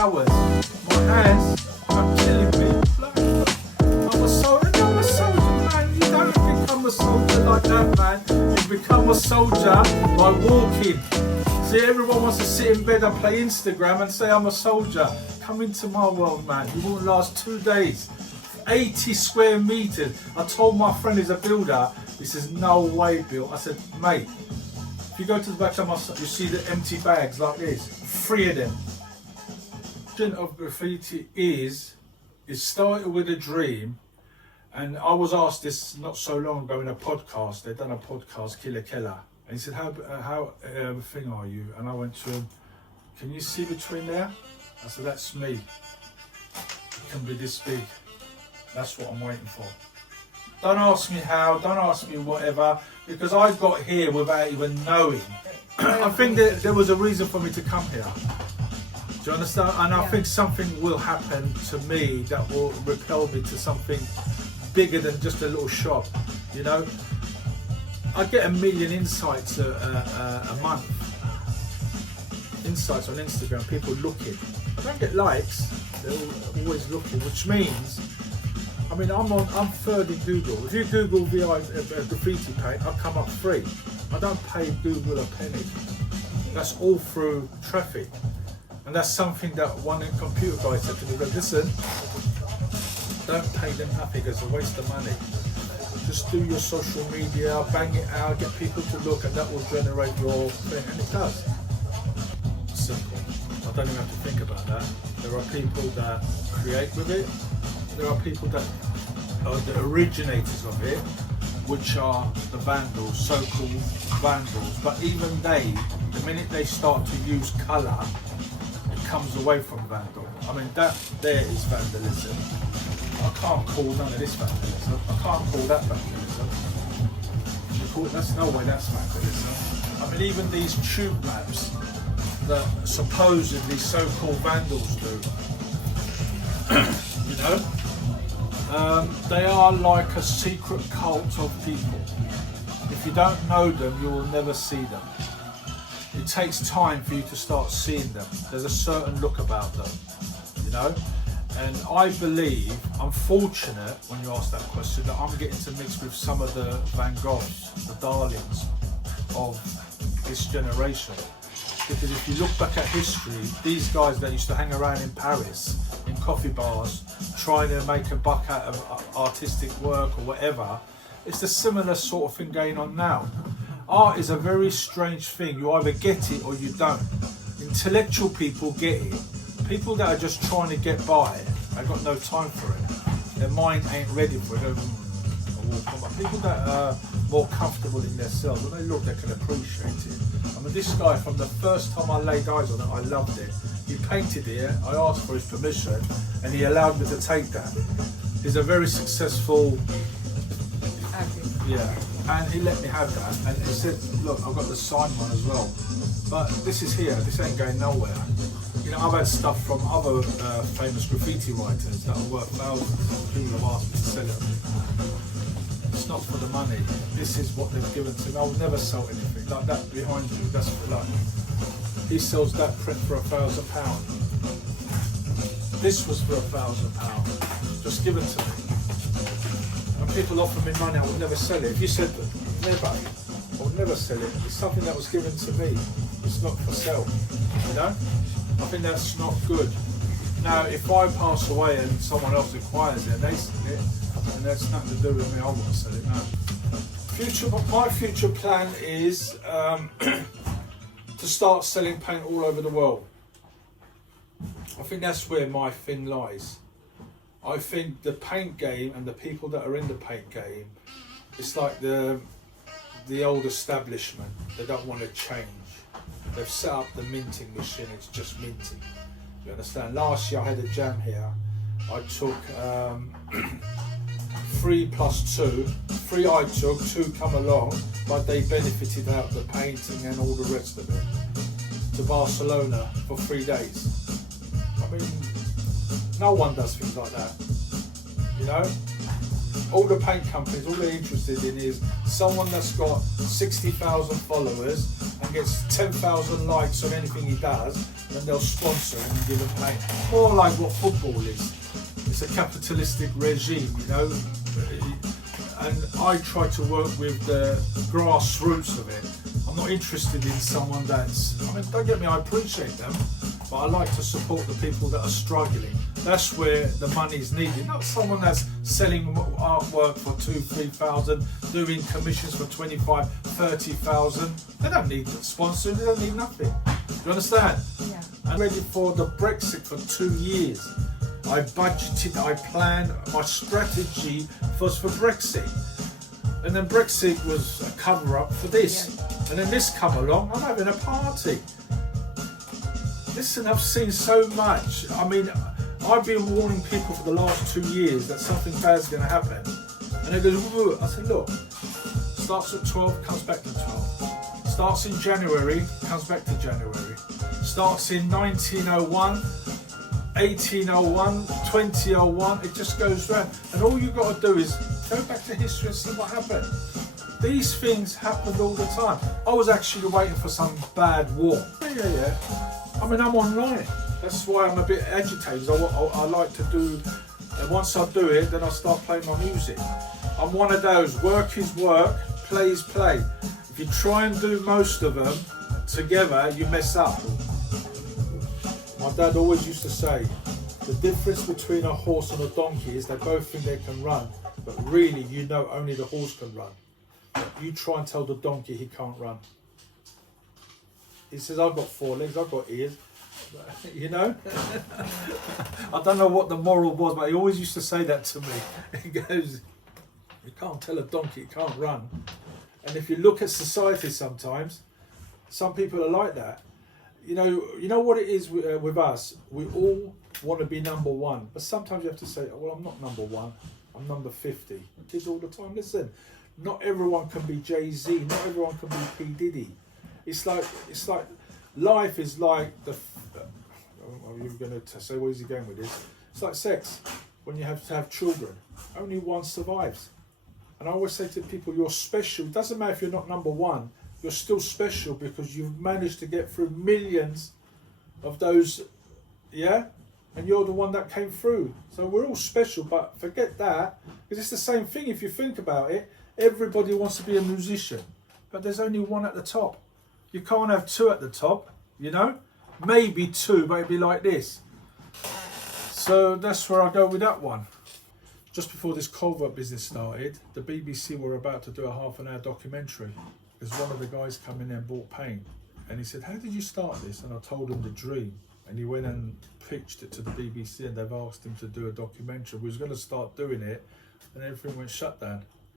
hours. My hands are killing me. Like, I'm a soldier, man. You don't become a soldier like that, man. You become a soldier by walking. See, everyone wants to sit in bed and play Instagram and say I'm a soldier. Come into my world, man. You won't last 2 days. 80 square meters. I told my friend who's a builder, he says, no way, Bill. I said, mate, if you go to the back of my site, you see the empty bags like this, 3 of them. The origin of graffiti is, it started with a dream, and I was asked this not so long ago in a podcast. They'd done a podcast, Killer Keller, and he said, how thing are you? And I went to him, can you see between there? I said, that's me. It can be this big. That's what I'm waiting for. Don't ask me how, don't ask me whatever, because I got here without even knowing. I think that there was a reason for me to come here. Do you understand? And I think something will happen to me that will repel me to something bigger than just a little shop, you know? I get 1 million insights a month. Insights on Instagram, people looking. I don't get likes, they're always looking, which means, I mean, I'm third in Google. If you Google graffiti paint, I'll come up free. I don't pay Google a penny. That's all through traffic. And that's something that one computer guy said to me, but listen, don't pay them nothing, it's a waste of money. Just do your social media, bang it out, get people to look, and that will generate your thing, and it does. Simple. I don't even have to think about that. There are people that create with it. There are people that are the originators of it, which are the vandals, so-called vandals. But even they, the minute they start to use colour, it comes away from vandal. I mean, that there is vandalism. I can't call none of this vandalism. I can't call that vandalism. That's no way that's vandalism. I mean, even these tube maps that supposedly so-called vandals do, you know? They are like a secret cult of people. If you don't know them, you will never see them. It takes time for you to start seeing them. There's a certain look about them, you know? And I believe, I'm fortunate when you ask that question, that I'm getting to mix with some of the Van Goghs, the darlings of this generation. Because if you look back at history, these guys that used to hang around in Paris, in coffee bars, trying to make a buck out of artistic work or whatever, it's a similar sort of thing going on now. Art is a very strange thing. You either get it or you don't. Intellectual people get it. People that are just trying to get by, they've got no time for it. Their mind ain't ready for it. But people that are more comfortable in themselves, when they look, they can appreciate it. I mean, this guy, from the first time I laid eyes on it, I loved it. He painted it, I asked for his permission, and he allowed me to take that. He's a very successful, yeah, and he let me have that. And he said, look, I've got the signed one as well. But this is here, this ain't going nowhere. You know, I've had stuff from other famous graffiti writers that are worth thousands. People have asked me to sell it. It's not for the money. This is what they've given to me. I would never sell anything like that behind you. That's for like, he sells that print for £1,000. This was for £1,000, just given to me. When people offer me money, I would never sell it. If you said never, I would never sell it. It's something that was given to me. It's not for sale, you know? I think that's not good. Now, if I pass away and someone else acquires it and they sell it, and that's nothing to do with me, I won't sell it now. My future plan is to start selling paint all over the world. I think that's where my thing lies. I think the paint game and the people that are in the paint game, it's like the old establishment. They don't want to change. They've set up the minting machine, it's just minting. You understand? Last year I had a jam here. I took 3 plus 2. 3 I took, 2 come along, but they benefited out of the painting and all the rest of it. To Barcelona for 3 days. I mean, no one does things like that, you know? All the paint companies, all they're interested in is someone that's got 60,000 followers and gets 10,000 likes on anything he does, then they'll sponsor and give them money. More like what football is. It's a capitalistic regime, you know. And I try to work with the grassroots of it. I'm not interested in someone that's, I mean, don't get me, I appreciate them, but I like to support the people that are struggling. That's where the money is needed, not someone that's selling artwork for 2,000-3,000, doing commissions for 25,000, 30,000. They don't need sponsoring, they don't need nothing. Do you understand? Yeah. I'm ready for the Brexit for 2 years. I budgeted, I planned, my strategy was for Brexit. And then Brexit was a cover-up for this. Yeah. And then this come along, I'm having a party. Listen, I've seen so much. I mean, I've been warning people for the last 2 years that something bad's going to happen. And they go, woo. I said, look, starts at 12, comes back to 12. Starts in January, comes back to January. Starts in 1901, 1801, 2001, it just goes round. And all you've got to do is go back to history and see what happened. These things happened all the time. I was actually waiting for some bad war. Yeah. I mean, I'm online. That's why I'm a bit agitated. I like to do, and once I do it, then I start playing my music. I'm one of those, work is work, play is play. If you try and do most of them together, you mess up. My dad always used to say, the difference between a horse and a donkey is they both think they can run, but really, you know, only the horse can run. You try and tell the donkey he can't run. He says, I've got 4 legs, I've got ears. You know? I don't know what the moral was, but he always used to say that to me. He goes, you can't tell a donkey it can't run. And if you look at society sometimes, some people are like that. You know what it is with us? We all want to be number one, but sometimes you have to say, oh, well, I'm not number one, I'm number 50. Kids all the time, listen, not everyone can be Jay-Z, not everyone can be P. Diddy. It's like life is like you're going to say, where's he going with this? It's like sex. When you have to have children, only one survives. And I always say to people, you're special. It doesn't matter if you're not number one, you're still special because you've managed to get through millions of those, yeah? And you're the one that came through. So we're all special, but forget that, because it's the same thing if you think about it. Everybody wants to be a musician, but there's only one at the top. You can't have 2 at the top, you know? Maybe 2, but it'd be like this. So that's where I go with that one. Just before this culvert business started, the BBC were about to do a half-an-hour documentary. Because one of the guys come in there and bought paint. And he said, how did you start this? And I told him the dream. And he went and pitched it to the BBC and they've asked him to do a documentary. We was going to start doing it and everything went shut down.